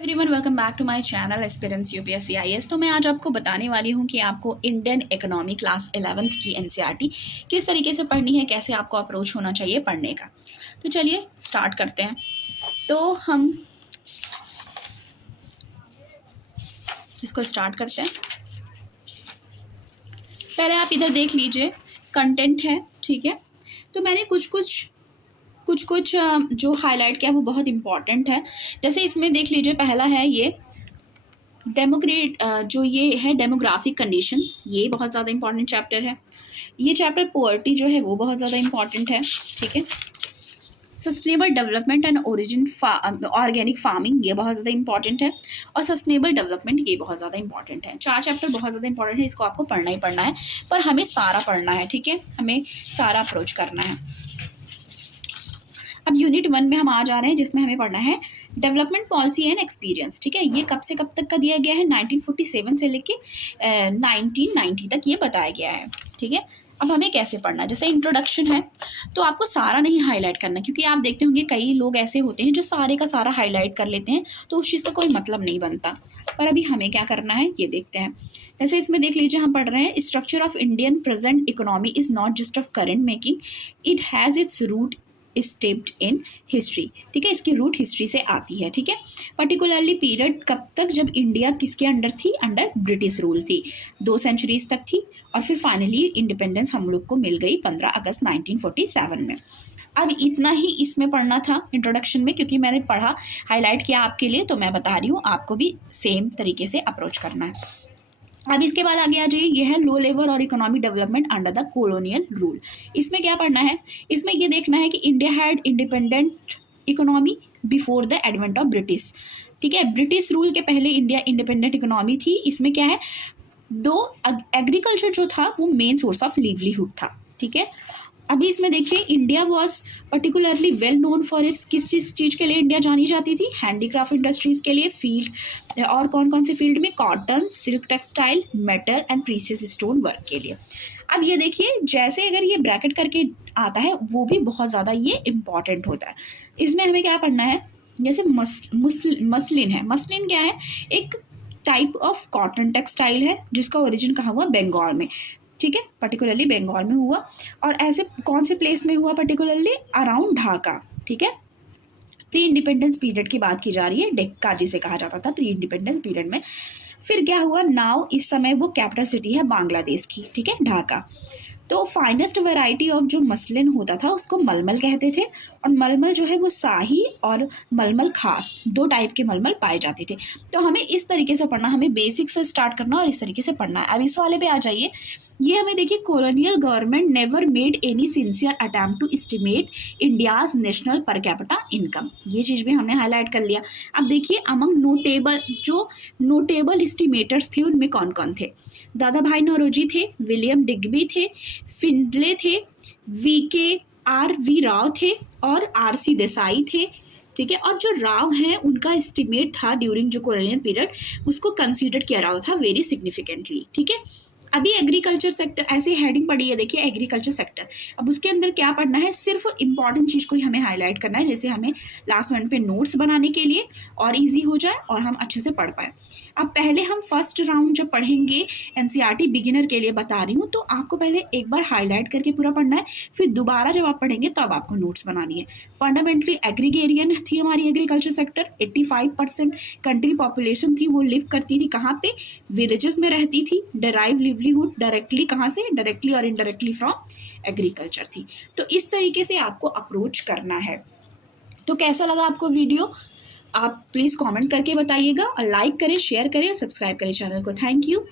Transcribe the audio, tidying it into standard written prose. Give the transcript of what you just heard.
Everyone welcome back to my channel aspirants UPSC IAS. तो मैं आज आपको बताने वाली हूँ कि आपको इंडियन इकोनॉमी क्लास 11th की एनसीईआरटी किस तरीके से पढ़नी है, कैसे आपको अप्रोच होना चाहिए पढ़ने का। तो चलिए स्टार्ट करते हैं। तो हम इसको स्टार्ट करते हैं। पहले आप इधर देख लीजिए, कंटेंट है, ठीक है। तो मैंने कुछ जो हाईलाइट किया वो बहुत इंपॉर्टेंट है। जैसे इसमें देख लीजिए, पहला है ये जो ये है डेमोग्राफिक कंडीशंस, ये बहुत ज़्यादा इंपॉर्टेंट चैप्टर है। ये चैप्टर पोवर्टी जो है वो बहुत ज़्यादा इंपॉर्टेंट है, ठीक है। Sustainable development and origin organic farming, ये बहुत ज़्यादा इंपॉर्टेंट है। और सस्टेनेबल डेवलपमेंट, ये बहुत ज़्यादा इंपॉर्टेंट है। 4 चैप्टर बहुत ज़्यादा इंपॉर्टेंट है, इसको आपको पढ़ना ही पढ़ना है, पर हमें सारा पढ़ना है, ठीक है। हमें सारा अप्रोच करना है। अब यूनिट 1 में हम आ जा रहे हैं, जिसमें हमें पढ़ना है डेवलपमेंट पॉलिसी एंड एक्सपीरियंस, ठीक है। ये कब से कब तक का दिया गया है, 1947 से लेके 1990 तक ये बताया गया है, ठीक है। अब हमें कैसे पढ़ना है, जैसे इंट्रोडक्शन है तो आपको सारा नहीं हाईलाइट करना, क्योंकि आप देखते होंगे कई लोग ऐसे होते हैं जो सारे का सारा हाईलाइट कर लेते हैं, तो उस चीज़ से कोई मतलब नहीं बनता। पर अभी हमें क्या करना है ये देखते हैं। जैसे इसमें देख लीजिए, हम पढ़ रहे हैं structure of Indian present economy is not just of current making, it has its root stepped in history, ठीक है। इसकी रूट हिस्ट्री से आती है, ठीक है। पर्टिकुलरली पीरियड कब तक, जब इंडिया किसके अंडर थी, अंडर ब्रिटिश रूल थी, 2 सेंचुरीज तक थी, और फिर फाइनली इंडिपेंडेंस हम लोग को मिल गई 15 अगस्त 1947 में। अब इतना ही इसमें पढ़ना था इंट्रोडक्शन में, क्योंकि मैंने पढ़ा, हाईलाइट किया आपके लिए, तो मैं बता रही हूँ आपको भी सेम तरीके से अप्रोच करना है। अब इसके बाद आगे आ जाइए, यह है लो लेवल और economic development under the colonial rule. इसमें क्या पढ़ना है, इसमें ये देखना है कि India had independent economy before the advent of British, ठीक है। ब्रिटिश रूल के पहले इंडिया इंडिपेंडेंट इकोनॉमी थी। इसमें क्या है, एग्रीकल्चर जो था वो मेन सोर्स ऑफ लिवलीहुड था, ठीक है। अभी इसमें देखिए, India was particularly well known for its, किस चीज़ के लिए इंडिया जानी जाती थी, हैंडीक्राफ्ट इंडस्ट्रीज़ के लिए, फील्ड और कौन कौन से फील्ड में, cotton, silk textile, metal and precious stone work के लिए। अब ये देखिए, जैसे अगर ये ब्रैकेट करके आता है वो भी बहुत ज़्यादा ये इम्पॉर्टेंट होता है। इसमें हमें क्या पढ़ना है, जैसे मसलिन है। मसलिन क्या है, एक टाइप ऑफ कॉटन टेक्सटाइल है जिसका ओरिजिन कहाँ हुआ, बंगाल में, ठीक है। पर्टिकुलरली बंगाल में हुआ, और ऐसे कौन से प्लेस में हुआ, पर्टिकुलरली अराउंड ढाका, ठीक है। प्री इंडिपेंडेंस पीरियड की बात की जा रही है, डेक्का जिसे कहा जाता था प्री इंडिपेंडेंस पीरियड में। फिर क्या हुआ, नाउ इस समय वो कैपिटल सिटी है बांग्लादेश की, ठीक है, ढाका। तो फाइनेस्ट वैरायटी ऑफ जो मसलिन होता था उसको मलमल कहते थे, और मलमल जो है वो शाही और मलमल खास, 2 टाइप के मलमल पाए जाते थे। तो हमें इस तरीके से पढ़ना, हमें बेसिक से स्टार्ट करना और इस तरीके से पढ़ना है। अब इस वाले पे आ जाइए, ये हमें देखिए, colonial government never made any sincere attempt to estimate India's national per capita income, ये चीज़ भी हमने हाईलाइट कर लिया। अब देखिए, अमंग नोटेबल एस्टिमेटर्स थे उनमें कौन कौन थे, दादा भाई नौरोजी थे, विलियम डिग्बी थे, फिंडले थे, वी राव थे, और RC देसाई थे, ठीक है। और जो राव हैं उनका एस्टिमेट था ड्यूरिंग जो कॉलोनियल पीरियड, उसको कंसीडर किया रहा था वेरी सिग्निफिकेंटली, ठीक है। अभी एग्रीकल्चर सेक्टर, ऐसे हेडिंग पड़ी है, देखिए एग्रीकल्चर सेक्टर। अब उसके अंदर क्या पढ़ना है, सिर्फ इंपॉर्टेंट चीज़ को ही हमें हाईलाइट करना है, जैसे हमें लास्ट मिनट पे नोट्स बनाने के लिए और इजी हो जाए और हम अच्छे से पढ़ पाए। अब पहले हम फर्स्ट राउंड जब पढ़ेंगे एनसीईआरटी बिगिनर के लिए बता रही हूँ, तो आपको पहले एक बार हाईलाइट करके पूरा पढ़ना है, फिर दोबारा जब आप पढ़ेंगे तब आपको नोट्स बनानी है। फंडामेंटली एग्रीगेरियन थी हमारी एग्रीकल्चर सेक्टर, 85% कंट्री पॉपुलेशन थी, वो लिव करती थी कहाँ पे, विलेजेस में रहती थी। डिराइव लिवलीहुड डायरेक्टली कहाँ से, डायरेक्टली और इनडायरेक्टली फ्रॉम एग्रीकल्चर थी। तो इस तरीके से आपको अप्रोच करना है। तो कैसा लगा आपको वीडियो, आप प्लीज़ कमेंट करके बताइएगा, और लाइक करें, शेयर करें और सब्सक्राइब करें चैनल को। Thank you.